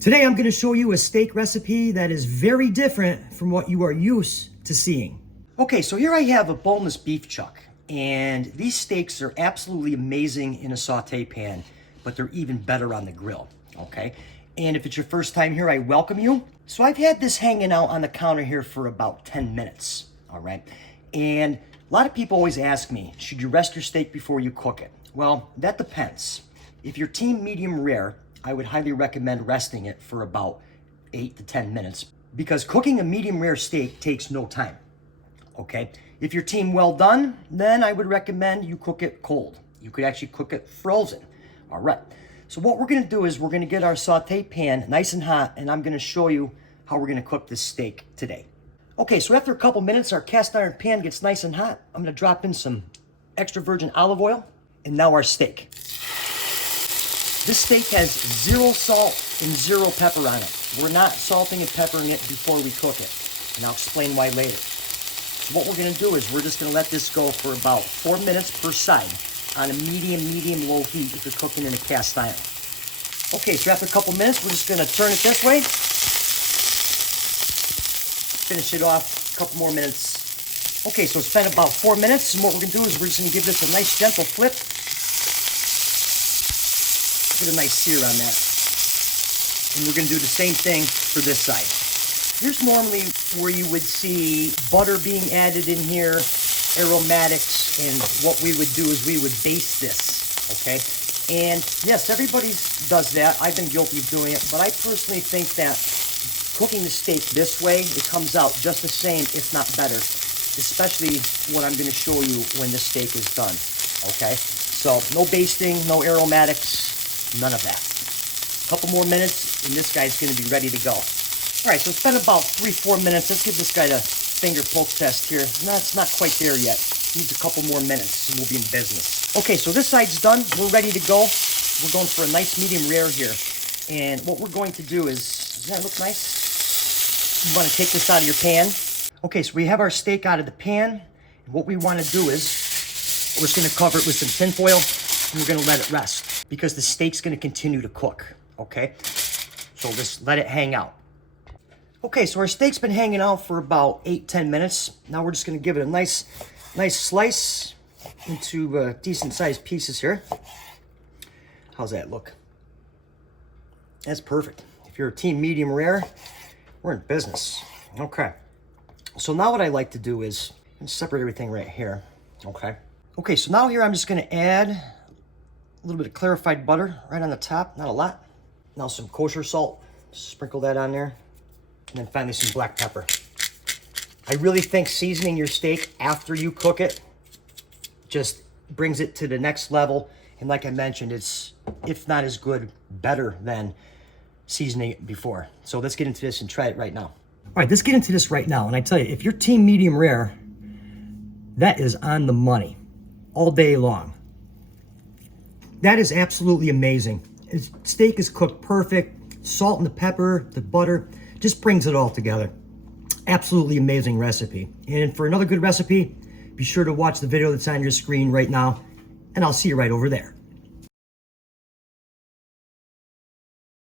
Today I'm going to show you a steak recipe that is very different from what you are used to seeing. Okay, so here I have a boneless beef chuck, and these steaks are absolutely amazing in a saute pan, but they're even better on the grill, okay? And if it's your first time here, I welcome you. So I've had this hanging out on the counter here for about 10 minutes, all right? And a lot of people always ask me, should you rest your steak before you cook it? Well, that depends. If you're team medium rare, I would highly recommend resting it for about 8 to 10 minutes because cooking a medium rare steak takes no time, okay? If you're team well done, then I would recommend you cook it cold. You could actually cook it frozen, all right? So what we're gonna do is we're gonna get our saute pan nice and hot, and I'm gonna show you how we're gonna cook this steak today. Okay, so after a couple minutes, our cast iron pan gets nice and hot. I'm gonna drop in some extra virgin olive oil, and now our steak. This steak has 0 salt and 0 pepper on it. We're not salting and peppering it before we cook it, and I'll explain why later. So what we're gonna do is we're just gonna let this go for about 4 minutes per side on a medium-low heat if you're cooking in a cast iron. Okay, so after a couple minutes, we're just gonna turn it this way. Finish it off, a couple more minutes. Okay, so it's been about 4 minutes, and what we're gonna do is we're just gonna give this a nice gentle flip. Get a nice sear on that. And we're gonna do the same thing for this side. Here's normally where you would see butter being added in here, aromatics, and what we would do is we would baste this, okay? And yes, everybody does that. I've been guilty of doing it, but I personally think that cooking the steak this way, it comes out just the same, if not better, especially what I'm gonna show you when the steak is done, okay? So no basting, no aromatics, none of that. A couple more minutes, and this guy's gonna be ready to go. All right, so it's been about 3-4 minutes. Let's give this guy a finger poke test here. No, it's not quite there yet. Needs a couple more minutes, and we'll be in business. Okay, so this side's done. We're ready to go. We're going for a nice medium rare here. And what we're going to do is, does that look nice? You wanna take this out of your pan. Okay, so we have our steak out of the pan. And what we wanna do is, we're just gonna cover it with some tin foil, and we're gonna let it rest because the steak's gonna continue to cook, okay? So just let it hang out. Okay, so our steak's been hanging out for about 8-10 minutes. Now we're just gonna give it a nice slice into decent sized pieces here. How's that look? That's perfect. If you're a team medium rare, we're in business. Okay, so now what I like to do is separate everything right here, okay? Okay, so now here I'm just gonna add a little bit of clarified butter right on the top, not a lot. Now some kosher salt, sprinkle that on there. And then finally some black pepper. I really think seasoning your steak after you cook it just brings it to the next level. And like I mentioned, it's, if not as good, better than seasoning it before. So let's get into this and try it right now. All right, let's get into this right now. And I tell you, if you're team medium rare, that is on the money all day long. That is absolutely amazing. Steak is cooked perfect. Salt and the pepper, the butter, just brings it all together. Absolutely amazing recipe. And for another good recipe, be sure to watch the video that's on your screen right now, and I'll see you right over there.